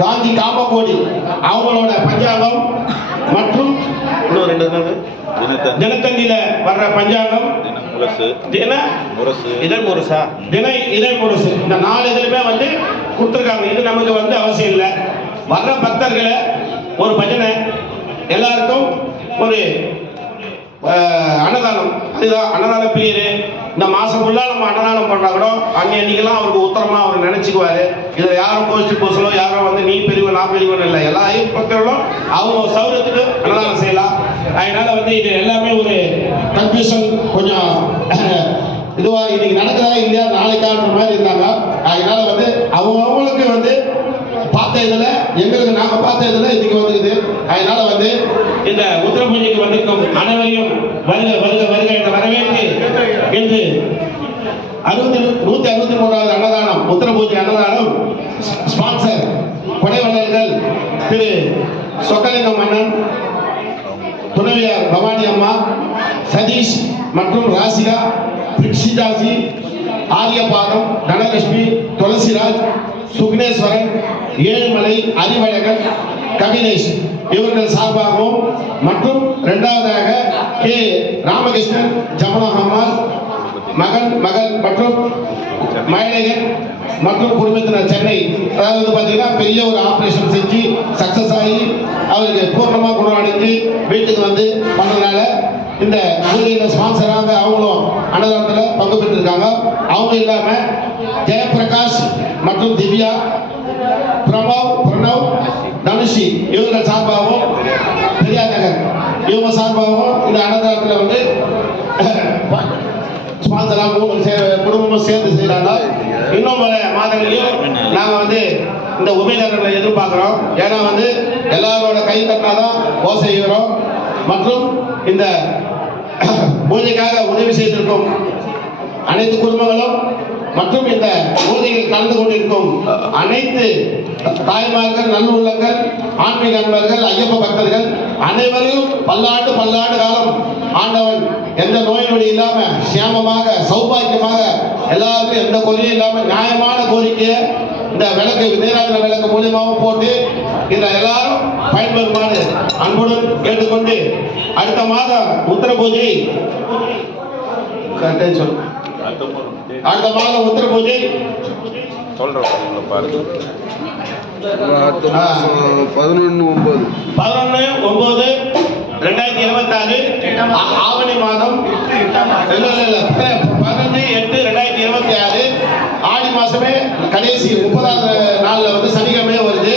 காந்தி காமகோடி அவங்களோட பஞ்சாங்கம் மற்றும் தினத்தந்தியில வர்ற பஞ்சாங்கம் இதழ் முரசு இந்த 4 இதுலுமே வந்து கொடுத்துருக்காங்க. இது நமக்கு வந்து அவசியம் இல்லை. வர்ற பக்தர்களை ஒரு பஜனை, எல்லாருக்கும் ஒரு அன்னதானம், அதுதான் அன்னதான பிரியரு. இந்த மாசம் ஃபுல்லாக நம்ம அன்னதானம் பண்ணா கூட அன்னைக்கெல்லாம் அவருக்கு உத்தரமா அவர் நினைச்சுக்குவாரு. இதில் யாரும் கோஷ்டி பூசலோ யாரும் வந்து நீ பெரியவன் நான் பெரியவன் இல்லை. எல்லா பக்தர்களும் அவங்க சௌரியத்துக்கு அன்னதானம் செய்யலாம். அதனால வந்து இது எல்லாமே ஒரு கன்ஃபியூஷன் கொஞ்சம் இதுவாக இன்னைக்கு நடக்கிறதா இல்லையா நாளைக்கான்ற மாதிரி இருந்தாங்க. அதனால வந்து அவங்களுக்கு வந்து பார்த்த இதில் எங்களுக்கு நாங்கள் பார்த்த இதில் இன்னைக்கு வந்துக்குது. அதனால வந்து இந்த உத்தர பூஜைக்கு வந்திருக்கும் அனைவரையும் வருக வருக வருக என்ற வரவேற்று இன்று 163வது அன்னதானம் உத்தர பூஜை அன்னதானம் ஸ்பான்சர் கொடைவள்ளல்கள் திரு சொக்கலிங்கம் அண்ணன், துணைவியார் பவானி அம்மா, சதீஷ் மற்றும் ராசிகா, பிரிக்ஷிதாசி, ஆரியபாதம், தனலட்சுமி, துளசிராஜ், சுக்னேஸ்வரன், ஏழுமலை, அறிவழகன், கவினேஷ் இவர்கள் சார்பாகவும் மற்றும் 2வதாக கே ராமகிருஷ்ணன், ஜமுனா அம்மாள், மகள் மற்றும் மயிலகன் மற்றும் குடும்பத்தினர் சென்னை. அதாவது வந்து பார்த்தீங்கன்னா பெரிய ஒரு ஆப்ரேஷன் செஞ்சு சக்சஸ் ஆகி அவருக்கு பூர்ணமாக குணம் அடைஞ்சு வீட்டுக்கு வந்து பண்ணதுனால இந்த பூஜையில் ஸ்பான்சராக அவங்களும் அன்னதானத்தில் பங்கு பெற்றிருக்காங்க. அவங்க இல்லாமல் ஜெயபிரகாஷ் மற்றும் திவ்யா, பிரணவ், தனுஷி இவர்கள் சார்பாகவும், பெரியார் நகர் இவங்க சார்பாகவும் இந்த அன்னதானத்தில் வந்து ஸ்பான்சராக குடும்பமும் சேர்ந்து செய்கிறாங்க. இன்னும் பல மாதங்களிலும் நாங்கள் வந்து இந்த உபயதாரர்களை எதிர்பார்க்குறோம். ஏன்னா வந்து எல்லாரோட கை தட்டினாதான் ஓசை செய்கிறோம். மற்றும் இந்த பூஜைக்காக உதவி செய்திருக்கும் அனைத்து குடும்பங்களும் மற்றும் இந்த பூஜையில் கலந்து கொண்டிருக்கும் அனைத்து தாய்மார்கள், நல்லுள்ளங்கள், ஆன்மீக நண்பர்கள், ஐயப்ப பக்தர்கள் அனைவரும் பல்லாண்டு காலம் ஆண்டவன் எந்த நோய் நொடி இல்லாம சேமமாக சௌபாக்கியமாக எல்லாருக்கும் எந்த குறையும் இல்லாம நியாயமான கோரிக்கையை இந்த விளக்கு நீராஜன விளக்கு மூலியமாகவும் போட்டு இதில் எல்லாரும் பயன்பெறுமாறு அன்புடன் கேட்டுக்கொண்டு அடுத்த மாதம் உத்தர பூஜை அடுத்த மாதம் உத்தர பூஜை 11/9/2026 ஆவணி மாதம் 15/8/2026 ஆடி மாசமே கடைசி 30வது நாள்ல வந்து சனிக்கிழமையே வருது.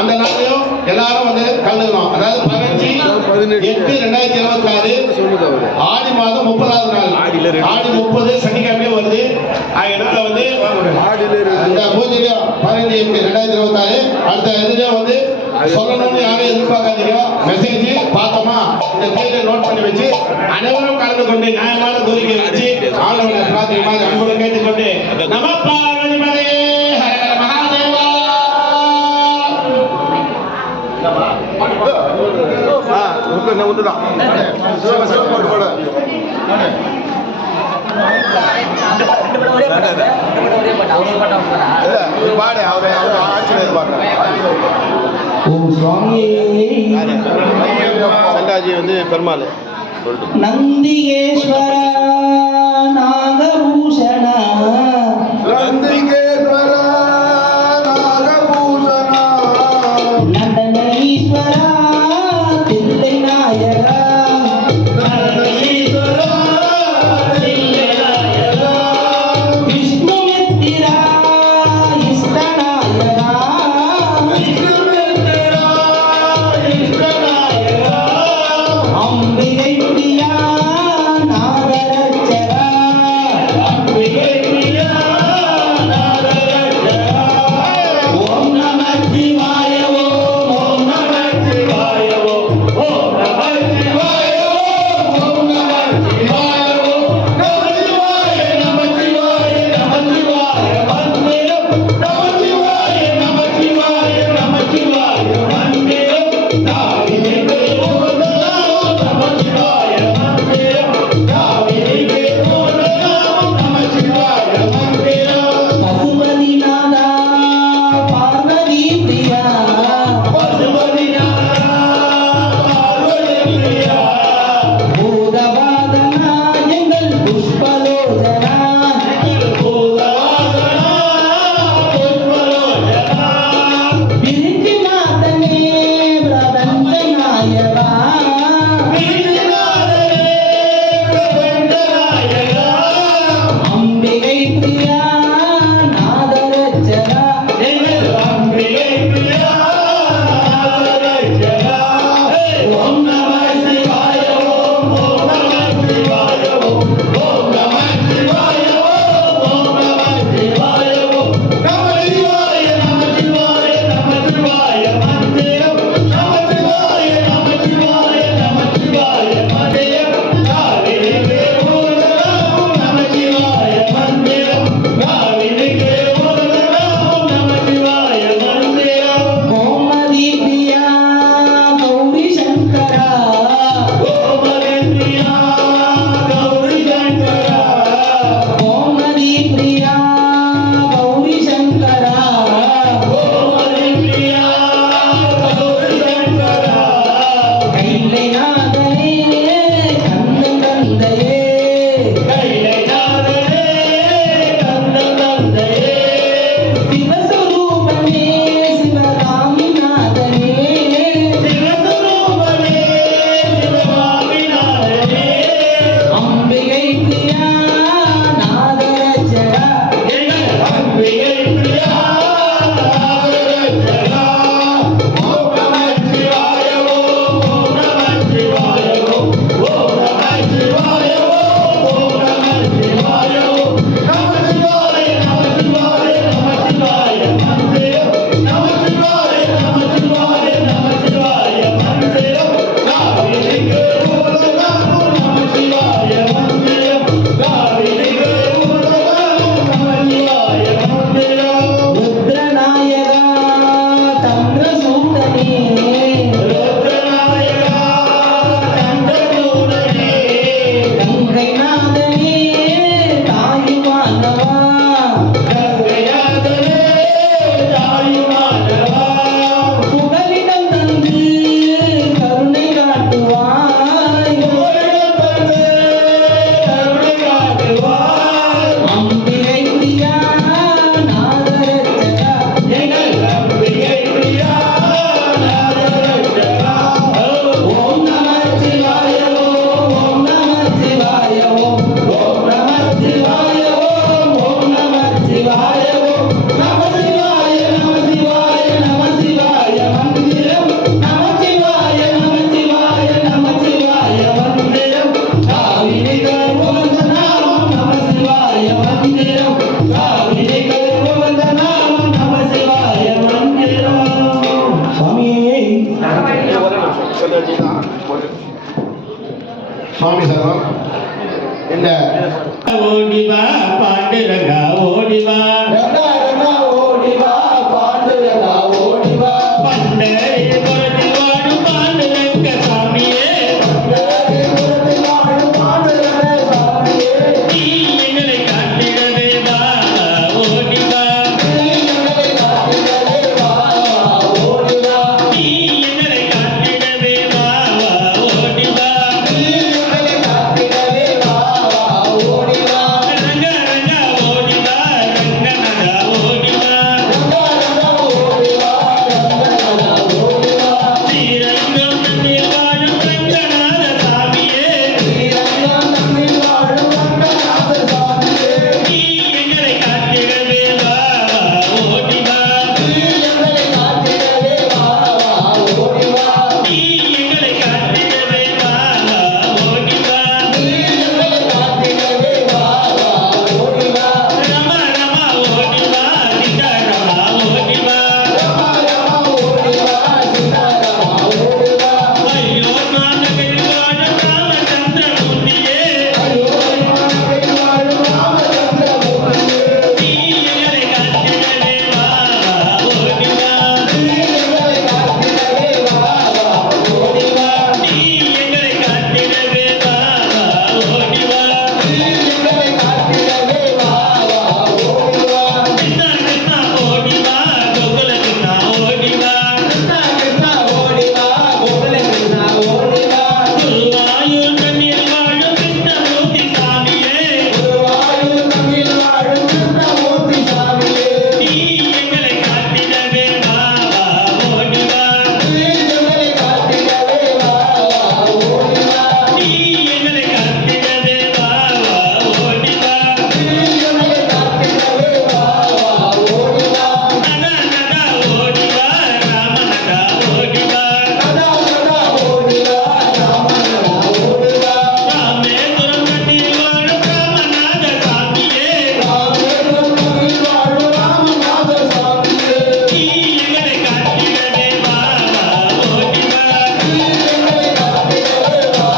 அந்த நாளையும் எல்லாரும் வந்து கலந்துக்கணும். அதாவது 15/8/2026 ஆடி மாதம் 30வது நாள், ஆடி 30 சனிக்கிழமையே வருது. அதனால வந்து இந்த பூஜையில 15/8/2026 அடுத்த இதுல வந்து சொல்லணும்னு யாரும் எதிர்பார்க்காதீங்க. மெசேஜ் பார்த்தோமா இந்த தேதியை நோட் பண்ணி வச்சு அனைவரும் கலந்து கொண்டு நியாயமான கோரிக்கை வச்சு ஆளுநரை பிரார்த்திக்குமாறு அன்புடன் கேட்டுக்கொண்டு நம பார்வதி பதையே ஹர ஹர மகாதேவா. சங்காஜி வந்து பெருமாள் நந்திகேஸ்வர நாகபூஷண நந்தனீஸ்வர தில்லை நாயகா அம்பிகை பிரியா சுவாமி சரணம். இந்த ஓடிவா பாண்டுரங்கா ஓடிவா ஓடிவா பாண்டுரங்கா ஓடிவா பண்டரி புரத்தில் வாழும் பாண்டுரங்க சாமியே பண்டரி புரத்தில் வாழும் பாண்டுரங்க சாமியே நீ எங்களை காத்திடவே வா ஓடிவா நீ எங்களை காத்திடவே வா ஓடிவா நீ எங்களை காத்திடவே வா ஓடிவா நீ எங்களை காத்திடவே வா ஓடிவா ரங்க ரங்க ஓடிவா ரங்க நங்க ஓடிவா ரங்க ரங்க ஓடிவா ரங்க நங்க ஓடிவா ஸ்ரீரங்கம் நம்மில் வாழும் ரங்கநாத சாமியே ஸ்ரீரங்கம் நம்மில் வாழும் ரங்கநாத சாமியே நீ எங்களை காத்திடவே வா ஓடிவா நீ எங்களை காத்திடவே வா ஓடிவா நீ எங்களை காத்திடவே வா ஓடிவா நீ எங்களை காத்திடவே வா ஓடிவா ரம ரம ஓடிவா சீதாராமா ஓடிவா ரம ரம ஓடிவா சீதாராமா ஓடிவா ஐயோ நானகில் வாழும் ராமச்சந்திரமூர்த்தியே ஐயோ நானகில் வாழும் ராமச்சந்திரமூர்த்தியே நீ எங்களை காத்திடவே வா ஓடிவா நீ எங்களை காத்திடவே வா ஓடிவா நீ எங்களை காத்திடவே வா ஓடிவா நீ எங்களை காத்திடவே வா ஓடிவா கிருஷ்ணா கிருஷ்ணா ஓடிவா கோகுல கிருஷ்ணா ஓடிவா கிருஷ்ணா கிருஷ்ணா ஓடிவா கோகுல கிருஷ்ணா ஓடிவா குருவாயூர் தன்னில் வாழும் கிருஷ்ணமூர்த்தி சாமியே குருவாயூர் தன்னில் வாழும் கிருஷ்ணமூர்த்தி சாமியே நீ எங்களை காத்திடவே வா ஓடிவா நீ எங்களை காத்திடவே வா ஓடிவா நீ எங்களை காத்திடவே வா ஓடிவா நீ எங்களை காத்திடவே வா ஓடிவா நக நக ஓடிவா ராம நக ஓடிவா நக நக ஓடிவா ராம நக ஓடிவா ராமேஸ்வரம் கண்ணில் வாழும் ராமநாத சாமியே ராமேஸ்வரம் கண்ணில் வாழும் ராமநாத சாமியே நீ எங்களை காத்திடவே வா ஓடிவா நீ எங்களை காத்திடவே வா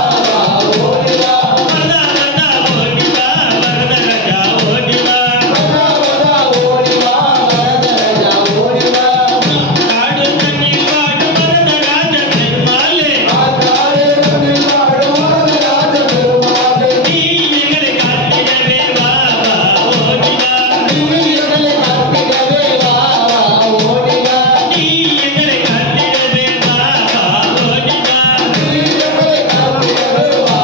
ஓடிவா மதா மதா ஓடிவா வரதராஜா ஓடிவா மதா மதா ஓடிவா வரதராஜா ஓடிவா காடு தண்ணில் வாழும் வரதராஜ பெருமாளே காடு தண்ணில் வாழும் வரதராஜ பெருமாளே நீ எங்களை காத்திடவே வா ஓடிவா நீ எங்களை காத்திடவே வா ஓடிவா நீ எங்களை காத்திடவே வா ஓடிவா நீ எங்களை காத்திடவே வா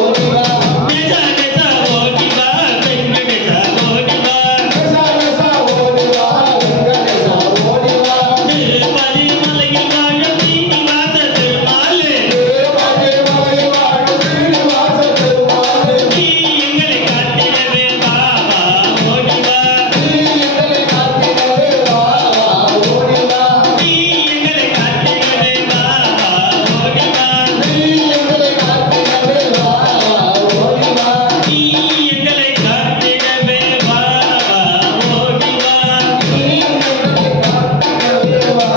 ஓடிவா நெசா நெசா ஓடிவா வெங்கடேசா ஓடிவா நெசா நெசா ஓடிவா வெங்கடேசா ஓடிவா திருப்பதி மலையில் வாழும் சீனிவாச பெருமாளே திருப்பதி மலையில் வாழும் சீனிவாச பெருமாளே நீ எங்களை காத்திடவே வா ஓடிவா நீ எங்களை காத்திடவே வா ஓடிவா நீ எங்களை காத்திடவே வா ஓடிவா நீ எங்களை காத்திடவே வா ஓடிவா நீ எங்களை காத்திடவே வா ஓடிவா நீ எங்களை காத்திடவே வா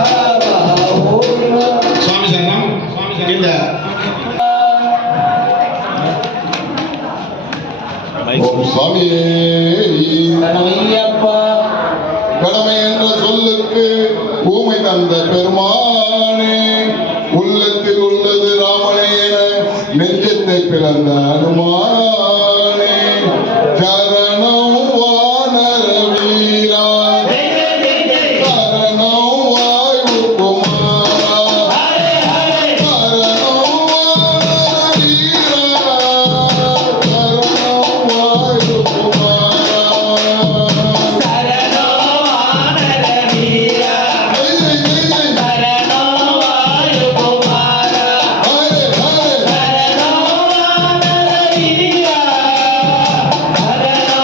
ஓடிவா. சுவாமி சரணம். இந்த ஓம் சுவாமியே கணவையப்பா கடமை என்ற சொல்லுக்கு ஊமை தந்த பெருமானே உள்ளத்தில் உள்ளது ராமனே என நெஞ்சத்தை பிளந்த அனுமானே சரணம் வானர வீரா சரணம் வாயு குமாரா சரணம் வானர வீரா சரணம் வாயு குமாரா சரணோ வானர வீரா சரணோ வாயு குமாரா சரணோ வானர வீரா சரணோ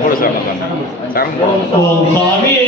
மூணு சரணம் சரணம் ஓம் சுவாமியே